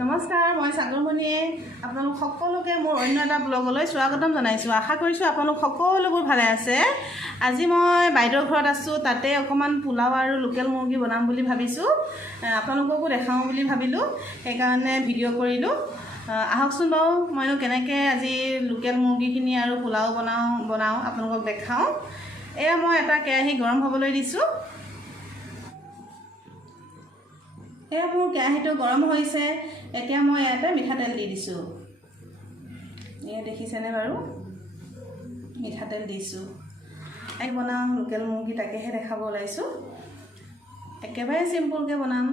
নমস্কাৰ, মই সাগৰমণিয়ে আপোনালোক সকলোকে মোৰ অন্য এটা ব্লগলৈ স্বাগতম জনাইছোঁ। আশা কৰিছোঁ আপোনালোক সকলোবোৰ ভালে আছে। আজি মই বাইদেউৰ ঘৰত আছোঁ, তাতে অকণমান পোলাও আৰু লোকেল মুৰ্গী বনাম বুলি ভাবিছোঁ। আপোনালোককো দেখাওঁ বুলি ভাবিলোঁ, সেইকাৰণে ভিডিঅ' কৰিলোঁ। আহকচোন বাৰু মইনো কেনেকৈ আজি লোকেল মুৰ্গীখিনি আৰু পোলাও বনাওঁ আপোনালোকক দেখাওঁ। এয়া মই এটা কেৰাহী গৰম হ'বলৈ দিছোঁ। এয়া মোৰ কেৰাহীটো গৰম হৈছে। এতিয়া মই ইয়াতে মিঠাতেল দি দিছোঁ। এয়া দেখিছেনে বাৰু, মিঠাতেল দিছোঁ। এক বনাওঁ লোকেল মুৰ্গী, তাকেহে দেখাব ওলাইছোঁ। একেবাৰে চিম্পুলকৈ বনাম।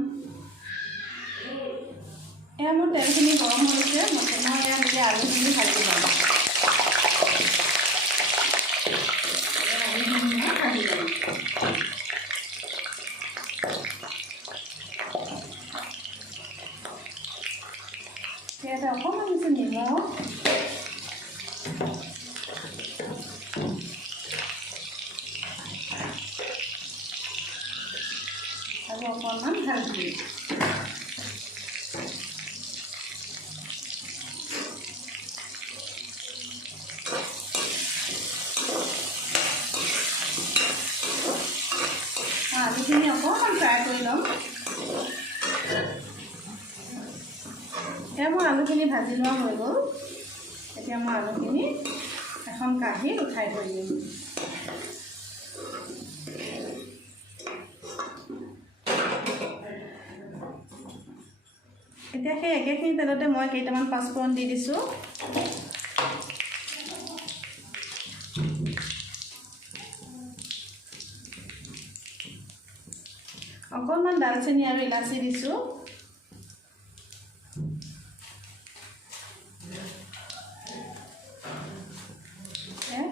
এয়া মোৰ তেলখিনি গৰম হৈছে। মই ইয়াত এতিয়া আলুখিনি ভাজি ল'ম। আলুখিনি মই ভাজি ল'ম। ইয়াতে অকণমান দিছোঁ নিমখ, আৰু অকণমান হালধি। আলুখিনি অকণমান ফ্ৰাই কৰি ল'ম। এতিয়া মোৰ আলুখিনি ভাজি লোৱা হৈ গ'ল। এতিয়া মই আলুখিনি এখন কাঁহীত উঠাই থৈ দিম। এতিয়া সেই একেখিনি তেলতে মই কেইটামান পাঁচফোৰণ দি দিছোঁ। অকণমান দালচেনি আৰু ইলাচি দিছোঁ।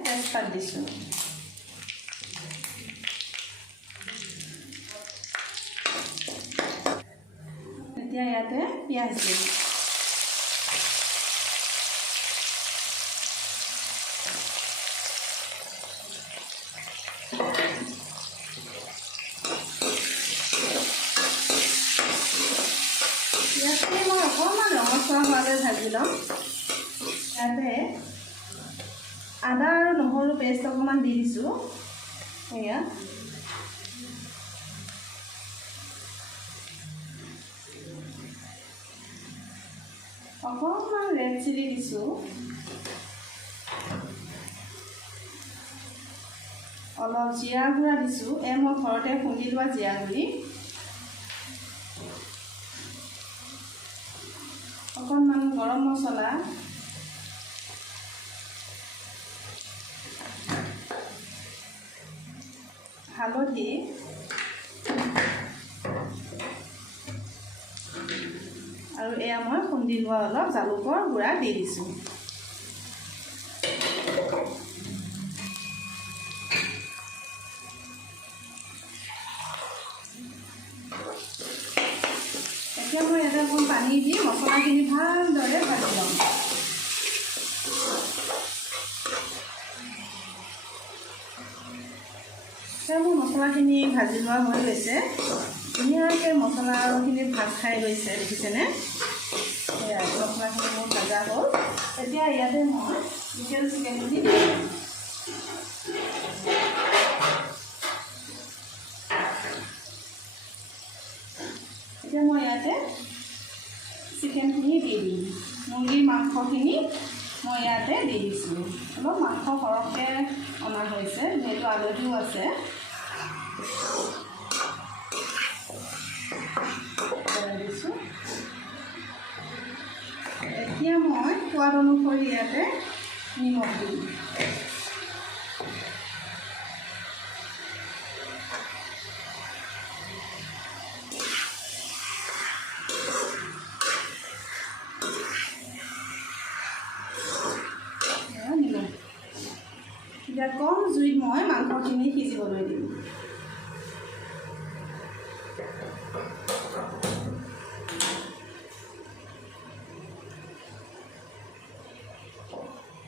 তেজপাত দিছোঁ। এতিয়া ইয়াতে পিঁয়াজ দিম। পিঁয়াজখিনি মই অকণমান ৰঙচুৱা হোৱালৈ ভাজি ল'ম। ইয়াতে আদা আৰু নহৰু পেষ্ট অকণমান দি দিছোঁ। এয়া অকণমান ৰেড চিলি দিছোঁ। অলপ জিৰা গুড়া দিছোঁ। মই ঘৰতে খুন্দি লোৱা জিৰা গুড়ি। অকণমান গৰম মছলা, হালধি, আৰু এয়া মই খুন্দি লোৱা অলপ জালুকৰ গুড়া দি দিছোঁ। এতিয়া মই ইয়াতে অকণ পানী দি মছলাখিনি ভালদৰে ভাজি ল'ম। এতিয়া মোৰ মছলাখিনি ভাজি লোৱা হৈ গৈছে। ধুনীয়াকৈ মছলাখিনিত ভাত খাই গৈছে, দেখিছেনে? সেয়া মছলাখিনি মোৰ ভাজা হ'ল। এতিয়া ইয়াতে মই লোকেল চিকেনখিনি দি দিম। এতিয়া মই ইয়াতে চিকেনখিনি দি দিম। মুৰ্গীৰ মাংসখিনি মই ইয়াতে দি দিছোঁ। অলপ মাংস সৰহকৈ অনা হৈছে, যিহেতু আলহীও আছে। দিছোঁ। এতিয়া মই সোৱাদ অনুসৰি ইয়াতে নিমখ দিম। এতিয়া কম জুইত মই মাংসখিনি সিজিবলৈ দিম।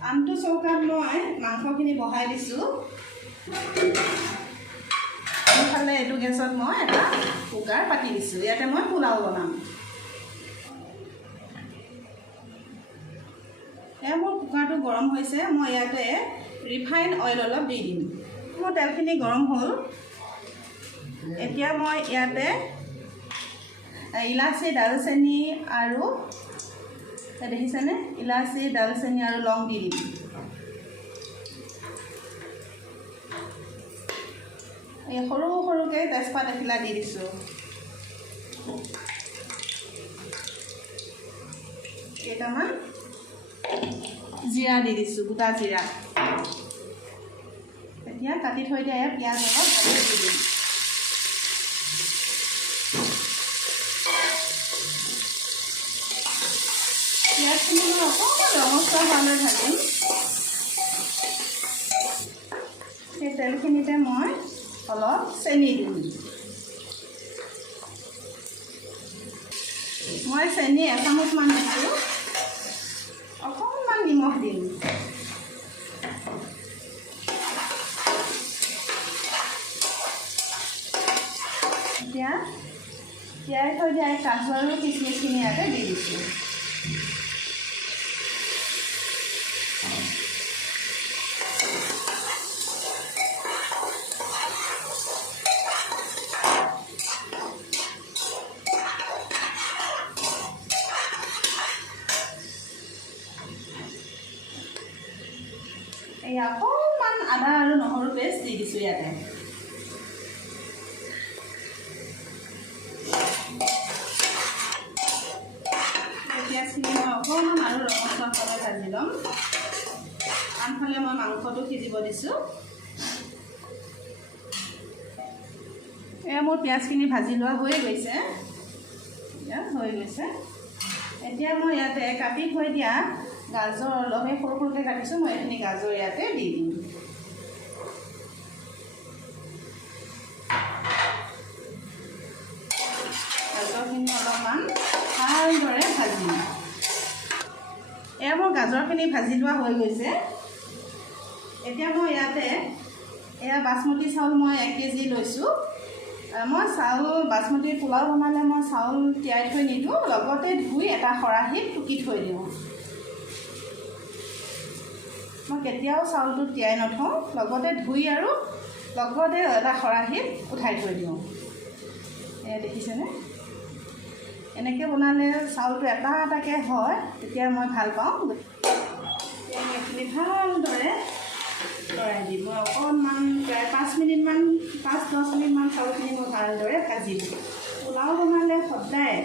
আনটো চৌকাত মই মাংসখিনি বহাই দিছোঁ। ইফালে এইটো গেছত মই এটা কুকাৰ পাতি দিছোঁ। ইয়াতে মই পোলাও বনাম। গৰম হৈছে মই ইয়াতে ৰিফাইন অইল অলপ দি দিম। মোৰ তেলখিনি গৰম হ'ল। এতিয়া মই ইয়াতে ইলাচি দালচেনি আৰু দেখিছেনে ইলাচি দালচেনি আৰু লং দি দিম। এই সৰু সৰুকৈ তেজপাত এখিলা দি দিছোঁ। কেইটামান জিৰা দি দিছোঁ, গোটা জিৰা। এতিয়া কাটি থৈ দিয়া পিঁয়াজ অলপ ভাজি দি দিম। পিঁয়াজখিনি মই অকণমান ৰঙচুৱা হোৱালৈ ভাজিম। সেই তেলখিনিতে মই অলপ চেনি দিম। মই চেনি 1 চামুচমান দিছোঁ। অকণমান নিমখ দিম। এতিয়া তিয়াই থৈ দিয়া কাজু আৰু কিচমিচখিনি ইয়াতে দি দিছোঁ। এই অকণমান আদা আৰু নহৰু পেষ্ট দি দিছোঁ ইয়াতে। পিঁয়াজখিনি মই অকণমান আৰু ৰঙচুৱা হোৱালৈ ভাজি ল'ম। আনফালে মই মাংসটো সিজিব দিছোঁ। এয়া মোৰ পিঁয়াজখিনি ভাজি লোৱা হৈ গৈছে। এতিয়া মই ইয়াতে কাটি থৈ দিয়া গাজৰ অলপ সৰু সৰুকৈ কাটিছোঁ। মই এইখিনি গাজৰ ইয়াতে দি দিম। গাজৰখিনি অলপমান ভালদৰে ভাজিম। এয়া মোৰ গাজৰখিনি ভাজি লোৱা হৈ গৈছে। এতিয়া মই ইয়াতে এয়া বাচমতি চাউল মই 1 কেজি লৈছোঁ। মই চাউল বাচমতি পোলাও বনালে মই চাউল তিয়াই থৈ নিদিওঁ, লগতে ধুই এটা খৰাহীত টুকি থৈ দিওঁ। মই কেতিয়াও চাউলটো তিয়াই নথওঁ, লগতে ধুই আৰু লগতে এটা খৰাহীত উঠাই থৈ দিওঁ। এয়া দেখিছেনে? এনেকৈ বনালে চাউলটো এটা এটাকৈ হয়, তেতিয়া মই ভাল পাওঁ। এইখিনি ভালদৰে লৰাই দিম। মই অকণমান প্ৰায় 5-10 মিনিটমান চাউলখিনি মই ভালদৰে ভাজিম। পোলাও বনালে সদায়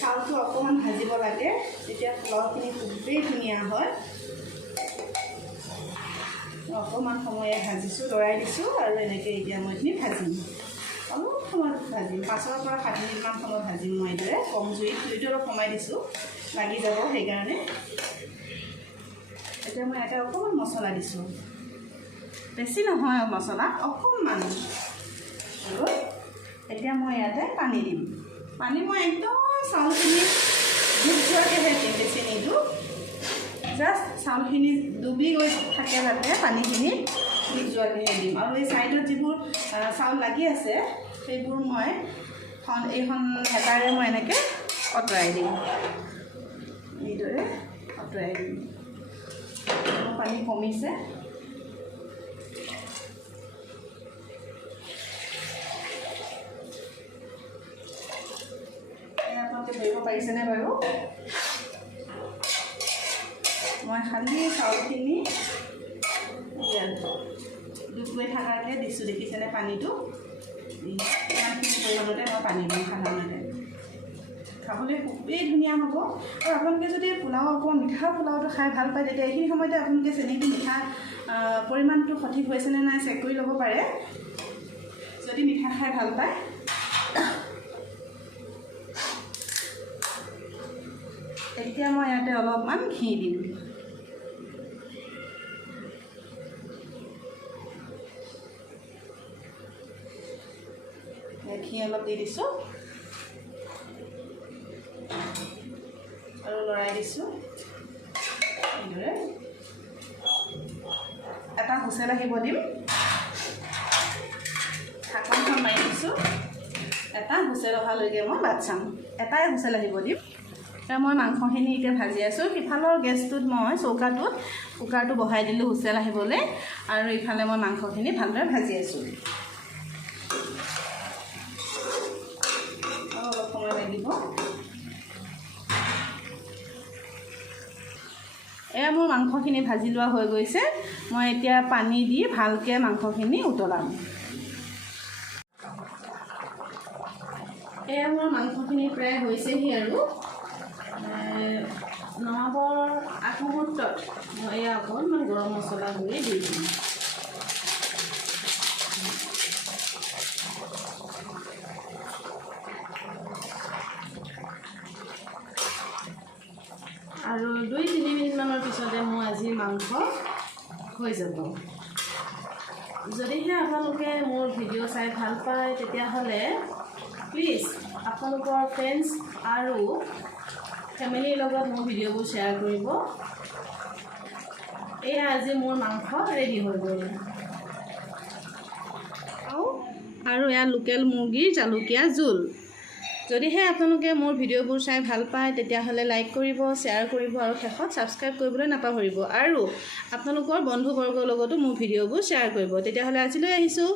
চাউলটো অকণমান ভাজিব লাগে, তেতিয়া পোলাওখিনি খুবেই ধুনীয়া হয়। অকণমান সময়ে ভাজিছোঁ, লৰাই দিছোঁ আৰু এনেকৈ এতিয়া মই এইখিনি ভাজিম। অলপ সময় ভাজিম, 5 পৰা 7 মিনিটমান সময় ভাজিম। মই এইদৰে কম জুইটো অলপ কমাই দিছোঁ, লাগি যাব সেইকাৰণে। এতিয়া মই ইয়াতে অকণমান মছলা দিছোঁ, বেছি নহয় মছলা, অকণমান। আৰু এতিয়া মই ইয়াতে পানী দিম। পানী মই একদম চাউলখিনি ডুব যোৱাকৈহে দিম, বেছি নিদিওঁ। জাষ্ট চাউলখিনি ডুবি গৈ থাকে যাতে পানীখিনি ডুব যোৱাকৈহে দিম। আৰু এই ছাইডত যিবোৰ চাউল লাগি আছে সেইবোৰ মই এইখন হেতাৰে মই এনেকৈ আঁতৰাই দিম। এইদৰে আঁতৰাই দিম। পানী কমিছে। আপোনালোকে ধৰিব পাৰিছেনে বাৰু? মই খালি চাউলখিনি ডুব গৈ থকাকৈ দিছোঁ, দেখিছেনে পানীটো? ইমানখিনি পৰিমাণতে মই পানী দিম সাধাৰণতে। খাবলৈ খুবেই ধুনীয়া হ'ব। আৰু আপোনালোকে যদি পোলাও অকণমান মিঠা পোলাওটো খাই ভাল পায়, তেতিয়া এইখিনি সময়তে আপোনালোকে চেনিটো মিঠা পৰিমাণটো সঠিক হৈছেনে নাই চেক কৰি ল'ব পাৰে, যদি মিঠা খাই ভাল পায়। এতিয়া মই ইয়াতে অলপমান ঘি দিম। ঘি অলপ দি দিছোঁ আৰু লৰাই দিছোঁ। এইদৰে এটা হুচেল আহিব দিম। ঢাকনখন মাৰি দিছোঁ। এটা হুচেল অহালৈকে মই বাট চাম। এটাই হুচেল আহিব দিম। মই মাংসখিনি এতিয়া ভাজি আছোঁ। সিফালৰ গেছটোত মই চৌকাটোত কুকাৰটো বহাই দিলোঁ হুইচেল আহিবলৈ, আৰু ইফালে মই মাংসখিনি ভালদৰে ভাজি আছোঁ। অলপ সময় লাগিব। এয়া মোৰ মাংসখিনি ভাজি লোৱা হৈ গৈছে। মই এতিয়া পানী দি ভালকৈ মাংসখিনি উতলাম। এয়া মোৰ মাংসখিনি প্ৰায় হৈছেহি, আৰু নমাবৰ আগমুহূৰ্তত মই এয়া অকণমান গৰম মছলা গুড়ি দি দিম। আৰু 2-3 মিনিটমানৰ পিছতে মোৰ আজি মাংস হৈ যাব। যদিহে আপোনালোকে মোৰ ভিডিঅ' চাই ভাল পায় তেতিয়াহ'লে প্লিজ আপোনালোকৰ ফ্ৰেণ্ডছ আৰু ফেমিলিৰ লগত মোৰ ভিডিঅ'বোৰ শ্বেয়াৰ কৰিব। এয়া আজি মোৰ মাংস ৰেডি হৈ গ'ল। আৰু এয়া লোকেল মুৰ্গীৰ জালুকীয়া জোল। যদিহে আপোনালোকে মোৰ ভিডিঅ'বোৰ চাই ভাল পায় তেতিয়াহ'লে লাইক কৰিব, শ্বেয়াৰ কৰিব, আৰু শেষত ছাবস্ক্ৰাইব কৰিবলৈ নাপাহৰিব। আৰু আপোনালোকৰ বন্ধুবৰ্গৰ লগতো মোৰ ভিডিঅ'বোৰ শ্বেয়াৰ কৰিব। তেতিয়াহ'লে আজিলৈ আহিছোঁ।